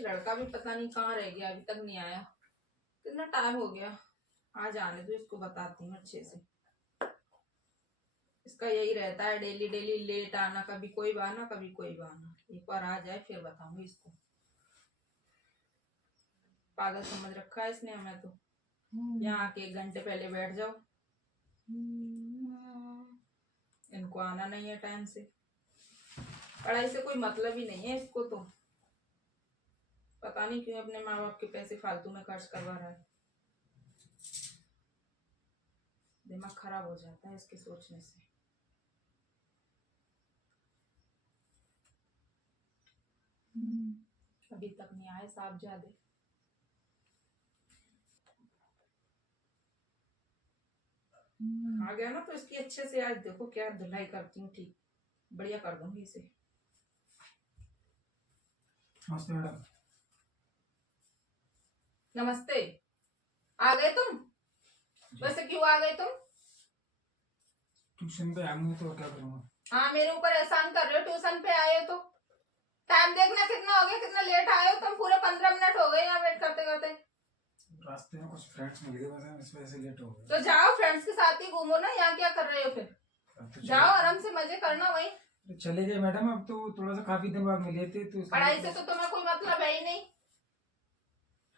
लड़का भी पता नहीं कहाँ रह गया, अभी तक नहीं आया। कितना टाइम हो गया। आ जाने दो, इसको बताती हूँ अच्छे से। इसका यही रहता है, डेली डेली लेट आना, कभी कोई बहाना कभी कोई बहाना। एक बार आ जाए फिर बताऊंगी इसको। पागल समझ रखा है इसने हमें तो। यहाँ आके 1 घंटे पहले बैठ जाओ। इनको आना नहीं है टाइम से। पढ़ाई से कोई मतलब ही नहीं है इसको तो। पता नहीं क्यों अपने माँ बाप के पैसे फालतू में खर्च करवा रहा है। दिमाग खराब हो जाता है इसके सोचने से। अभी तक नहीं आए साहब ज्यादा। आ गया ना तो इसकी अच्छे से आज देखो क्या धुलाई करती हूँ। ठीक बढ़िया कर दूंगी इसे। नमस्ते मैडम। नमस्ते। आ गए तुम? वैसे क्यों आ गए तुम? ट्यूशन पे आऊंगी तो क्या करूँगा? हाँ मेरे ऊपर एहसान कर रहे हो। ट्यूशन पे आए हो तो टाइम देखना कितना हो गया, कितना लेट आए हो तुम। पूरे 15 मिनट हो गए यहाँ वेट करते करते। रास्ते में कुछ फ्रेंड्स मिल गए, बस इस वजह से लेट हो गया। तो जाओ फ्रेंड्स के साथ ही घूमो ना, यहाँ क्या कर रहे हो फिर? तो जाओ आराम से मजे करना वही। तो चले गए मैडम, अब तो थोड़ा सा काफी दिन बाद मिले थे तो पढ़ाई से तो तुम्हें कोई मतलब है ही नहीं।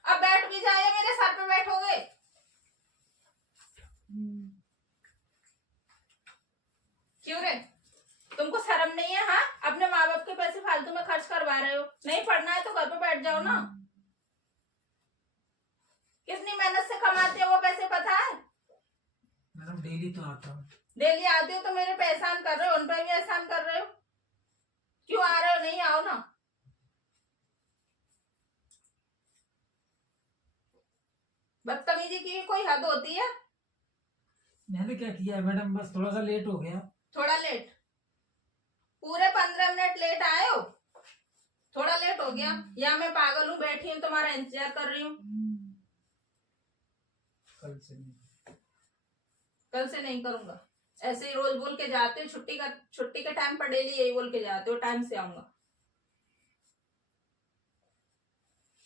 अब बैठ भी जाए, मेरे सर पे बैठोगे? क्यों रे? तुमको शर्म नहीं है? हाँ अपने माँ बाप के पैसे फालतू में खर्च करवा रहे हो। नहीं पढ़ना है तो घर पे बैठ जाओ ना। कितनी मेहनत से कमाते हो वो पैसे पता है? मैडम डेली तो आता हूँ। डेली आते हो तो मेरे पे एहसान कर रहे हो, उन पे भी एहसान कर रहे हो। क्यों आ रहे हो? नहीं आओ ना। बदतमीजी की कोई हद होती है? मैंने क्या किया है मैडम, बस थोड़ा सा लेट हो गया। थोड़ा लेट? पूरे 15 मिनट लेट आए हो। थोड़ा लेट हो गया या मैं पागल हूँ, बैठी हूँ तुम्हारा इंतजार कर रही हूँ। कल से नहीं। कल से नहीं करूंगा। ऐसे ही रोज बोल के जाते हो। छुट्टी के टाइम पर डेली यही बोल के जाते हो टाइम से आऊंगा।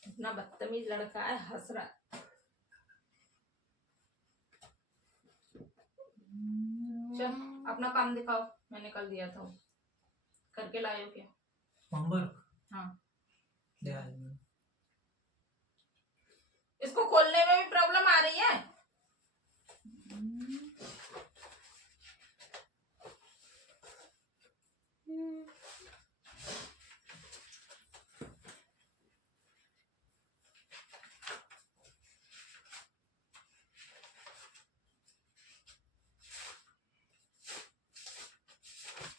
इतना बदतमीज लड़का है, हंस रहा है। चल अपना काम दिखाओ, मैंने कल दिया था। करके लाए हो क्या? होमवर्क? हाँ ले आए मैडम। इसको खोलने में भी प्रॉब्लम आ रही है।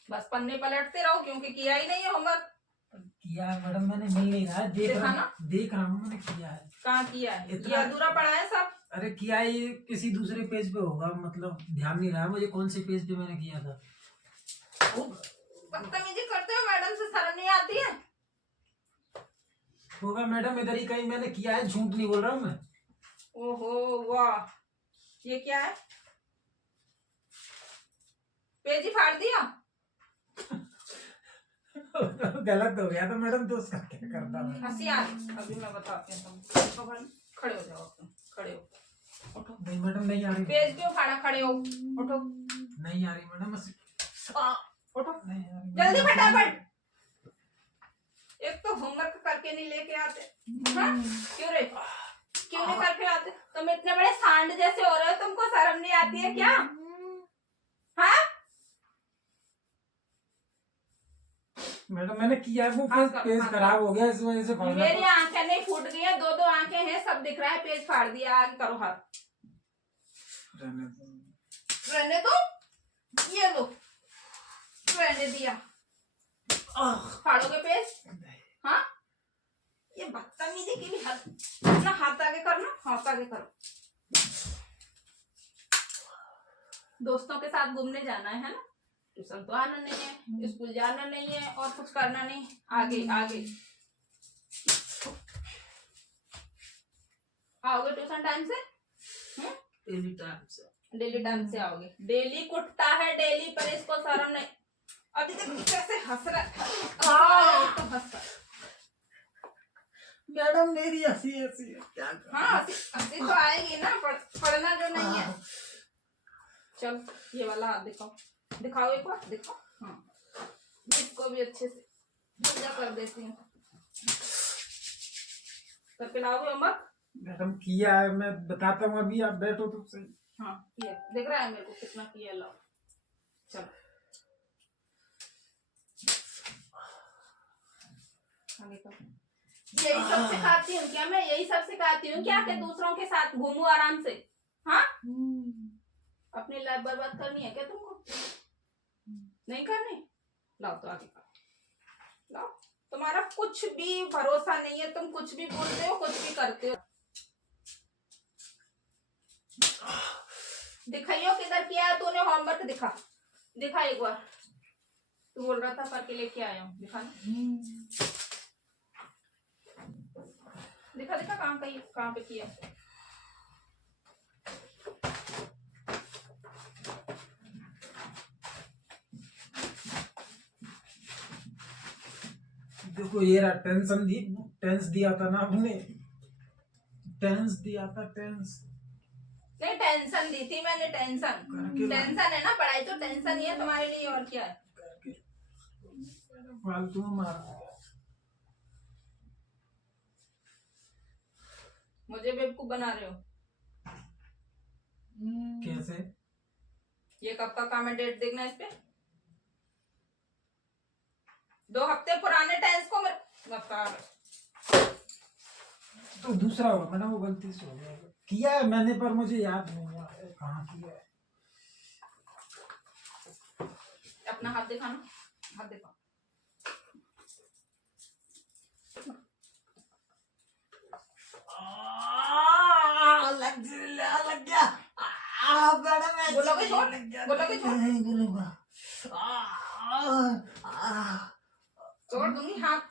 बस पन्ने पलटते रहो क्योंकि किया ही नहीं है होमवर्क। किया है मैडम, मैंने मिल नहीं रहा है, देख रहा हूँ मैंने किया है। कहाँ किया है? ये अधूरा पड़ा है सब। अरे किया है, ये किसी दूसरे पेज पे होगा, मतलब ध्यान नहीं रहा मुझे कौन से पेज पे मैंने किया था। बदतमीजी करते हो, मैडम से शर्म नहीं आती है? होगा मैडम, इधर ही कहीं मैंने किया है, झूठ नहीं बोल रहा हूँ मैं। ओहो वाह, ये क्या है? पेज ही फाड़ दिया। गलत हो गया तो मैडम, तो उसका क्या करता मैं? हंसी आ रही, अभी मैं बताती हूँ तुम। खड़े हो जाओ, खड़े हो। उठो। नहीं मैडम नहीं आ रही। पेज क्यों फाड़ा? खड़े हो, उठो। नहीं आ रही मैडम, उठो नहीं आ रही जल्दी फटाफट। एक तो होमवर्क करके नहीं लेके आते। हाँ? क्यों रे? क्यों नहीं करके आते? तुम इतने बड़े सांड जैसे हो रहे हो, तुमको शर्म नहीं आती है क्या? हाँ मैडम मैंने किया है, वो पेज खराब हो गया इस वजह से फाड़ दिया। मेरी आंखें नहीं फूट गई है, 2-2 आंखें हैं, सब दिख रहा है। पेज फाड़ दिया, आगे करो हाथ। रहने दो, ये लो, रहने दिया। फाड़ोगे पेज? हाँ ये बदतमीजी की भी हद। अपना हाथ आगे करना, हाथ आगे करो। दोस्तों के साथ घूमने जाना है ना? ट्यूशन तो आना नहीं है, स्कूल जाना नहीं है, और कुछ करना नहीं। आगे आगे आओगे ट्यूशन टाइम से? डेली टाइम से। डेली टाइम से आओगे। डेली कुटता है डेली, पर इसको शर्म नहीं। अभी तक कैसे हंस रहा है? तो हंस रहा है। मैडम मेरी हंसी ऐसी है, क्या करूं? हाँ हंसी तो आएगी ना, पढ़ना जो नहीं है। चल ये वाला हाथ दिखाओ, दिखाओ एक बार, दिखाओ। हाँ इसको भी अच्छे से पूजा कर देती हूँ। करके लाओगे होमवर्क? मैडम किया है, मैं बताता हूँ अभी, आप बैठो तो सही। हाँ किया, दिख रहा है मेरे को कितना किया। लाओ चलो आगे करो। यही सब सिखाती हूँ क्या मैं? यही सब सिखाती हूँ क्या कि दूसरों के साथ घूमू आराम से? हाँ अपनी लाइफ बर्बाद करनी है क्या तुमको? नहीं करनी? लाओ तो आगे करो, लाओ। तुम्हारा कुछ भी भरोसा नहीं है, तुम कुछ भी बोलते हो, कुछ भी करते हो। दिखाइयो किधर किया है तूने होमवर्क, दिखा दिखा एक बार। तू बोल रहा था करके लेके आया हूँ, दिखा दिखा दिखा कहाँ पे किया। देखो ये रहा, टेंस दिया था ना आपने, टेंस दिया था, टेंस नहीं टेंशन दी थी मैंने, टेंशन है ना, पढ़ाई तो टेंशन ही है तुम्हारे लिए, और क्या है? फालतू में मार। मुझे बेवकूफ बना रहे हो। कैसे? ये कब का काम है, डेट देखना इस पे। 2 हफ्ते पुराने टेंस को बता। तो दूसरा होगा मैडम, वो गलती से हो गया, किया है मैंने पर मुझे याद नहीं हुआ कहाँ किया है। अपना हाथ दिखाना, हाथ दिखा। लग गया मैडम, बोलोगे छोड़, बोलोगे छोड़, छोड़ दूंगी हाथ।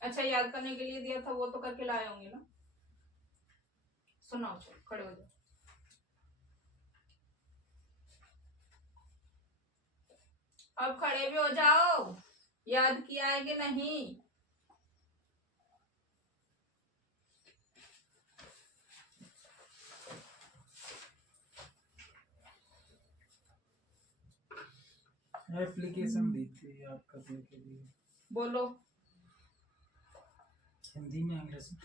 अच्छा याद करने के लिए दिया था, वो तो करके लाए होंगे ना। सुनाओ, चलो खड़े हो जाओ। अब खड़े भी हो जाओ, याद किया है कि नहीं? एप्लीकेशन दी थी याद करने के लिए। बोलो। हिंदी में, इंग्लिश में?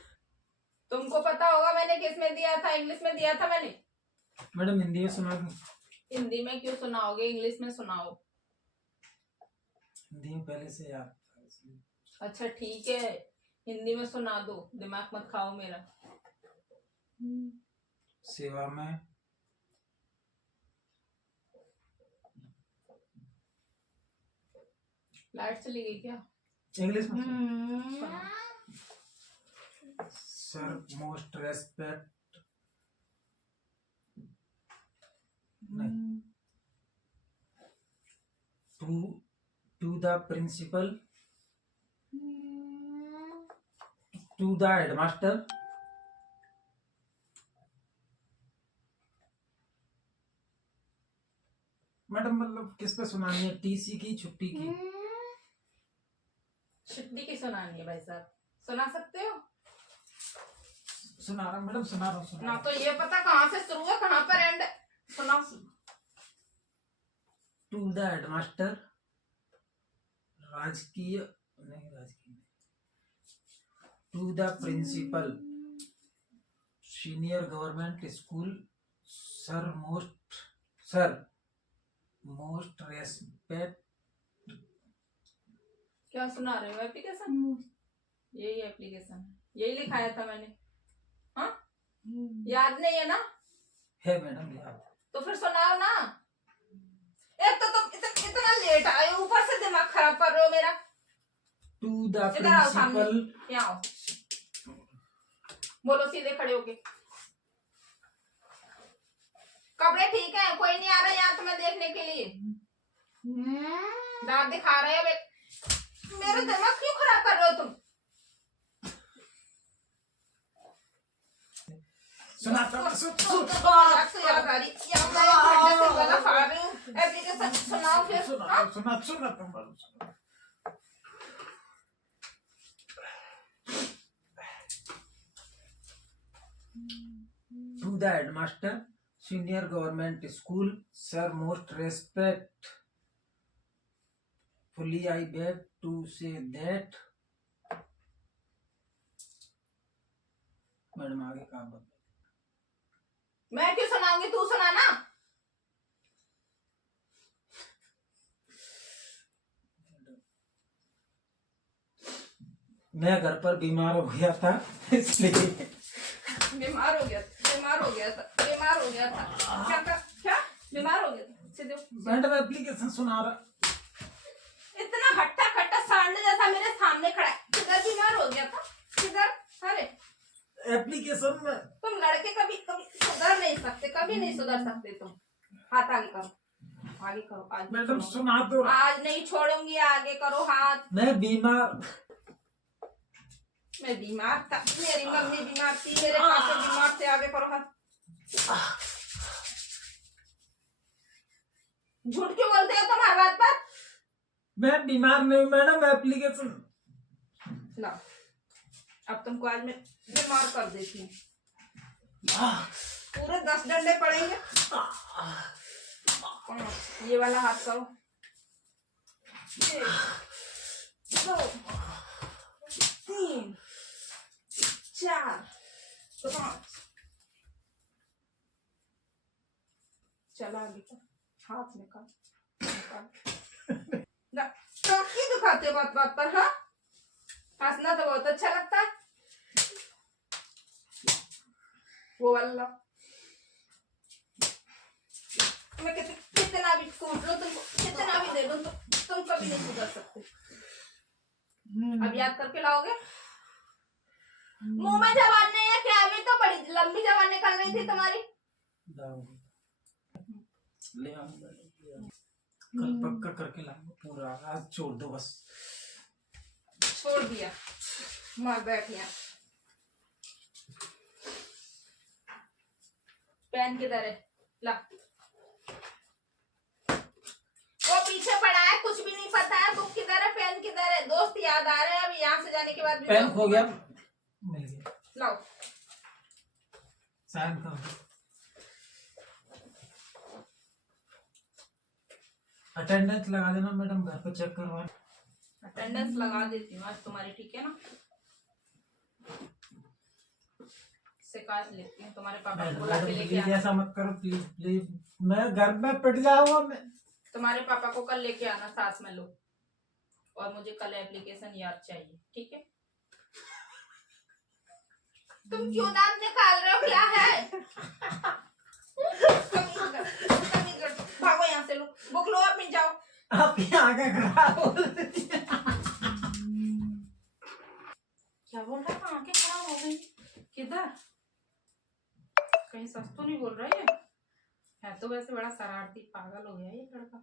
तुमको पता होगा मैंने किस में दिया था, इंग्लिश में दिया था मैंने। मैडम हिंदी में सुना दूं? हिंदी में क्यों सुनाओगे, इंग्लिश में सुनाओ। हिंदी में पहले से याद था इसलिए। अच्छा ठीक है, हिंदी में सुना दो, दिमाग मत खाओ मेरा। सेवा में लाइट चली गई क्या? इंग्लिश में सर मोस्ट रेस्पेक्ट, नहीं, to the principal, to the headmaster, madam मतलब किस पे सुनानी है, टीसी की, छुट्टी की? छुट्टी की सुनानी है भाई साहब, सुना सकते हो? सुना रहा हूँ मैडम, सुना रहा हूँ। ना तो ये पता कहाँ से शुरू है कहाँ पर एंड। सुनाओ। टू द हेडमास्टर, राजकीय नहीं, राजकीय, to the principal, senior government school, sir most respect. क्या सुना रहे हो? एप्लीकेशन, यही एप्लीकेशन, यही लिखाया था मैंने। हाँ याद नहीं है ना? है मैडम याद। तो फिर सुनाओ ना। एक तो तुम इतना लेट आए, ऊपर से दिमाग खराब कर रहे हो मेरा। टू द इधर आओ सामने, प्रिंसिपल, यहाँ आओ, बोलो सीधे खड़े होके। कपड़े ठीक है, कोई नहीं आ रहा यहाँ तुम्हें देखने के लिए। दांत दिखा रहे हो, मेरा दिमाग क्यों खराब कर रहे हो तुम? सुनाओ फिर। सुना। To the headmaster, senior government school, sir, most respectfully I beg to say that. Madam आगे काम बता। मैं क्यों सुनाऊंगी, तू सुनाना। मैं घर पर बीमार हो गया था इसलिए। बीमार हो गया था क्या बीमार हो गया था सीधे। मैडम एप्लीकेशन सुना रहा। इतना हट्टा खट्टा सांड जैसा मेरे सामने खड़ा है, किधर बीमार हो गया था, किधर। अरे एप्लीकेशन में तुम लड़के कभी कभी सुधर नहीं सकते, कभी नहीं सुधर सकते तुम। हाथ आगे करो, आगे करो। आज मैडम सुना दो। आज नहीं छोड़ूंगी, आगे करो हाथ। मैं बीमार था, मेरी मम्मी बीमार थी, मेरे पापा बीमार थे। आगे करो हाथ। झूठ क्यों बोलते हो तुम हर बात पर। मैं बीमार नहीं हूँ मैडम, एप्लीकेशन ला, अब तुमको आज मैं बीमार कर देती हूँ। पूरे 10 डंडे पड़ेंगे। ये वाला हाथ करो। 1 2 3 4 5। चला आगे का हाथ निकाल। तो क्यों दिखाते हो बात बात पर। हाँ, हंसना तो बहुत अच्छा लगता है। वो वाला मैं कितना भी कूट लो तुमको, कितना भी दे दूं तुम कभी नहीं सुधर सकते। अब याद करके लाओगे। मुंह में जबान नहीं है क्या? अभी तो बड़ी लंबी जबान निकल रही थी तुम्हारी। ले आऊंगा, कल पक्का करके लाऊंगा पूरा। आज छोड़ दो बस। छोड़ दिया, मार बैठ यहाँ। पेन किधर है? ला, वो पीछे पड़ा है, कुछ भी नहीं पता है। बुक किधर है, पेन किधर है? दोस्त याद आ रहे हैं अभी यहाँ से जाने के बाद भी। पेन खो गया, मिल गया। लाओ, साइन कर दो। अटेंडेंस लगा देना मैडम, घर पे चेक करवा। अटेंडेंस लगा देती हूँ आज तुम्हारी, ठीक है ना। शिकायत लेती हूँ तुम्हारे पापा को बुला के लेके आना। ऐसा मत करो प्लीज प्लीज, मैं घर में पिट जाऊंगा। मैं तुम्हारे पापा को कल लेके आना साथ में लो, और मुझे कल एप्लीकेशन याद चाहिए, ठीक है। तुम क्यों दांत निकाल रहे हो, क्या है? भागो यहाँ से, लो बुक लो, अपनी जाओ। आप यहाँ का खराब हो क्या बोल रहा है? आंखें खराब हो गई किधर? कहीं सच तो नहीं बोल रहा है? तो वैसे बड़ा शरारती पागल हो गया ये लड़का।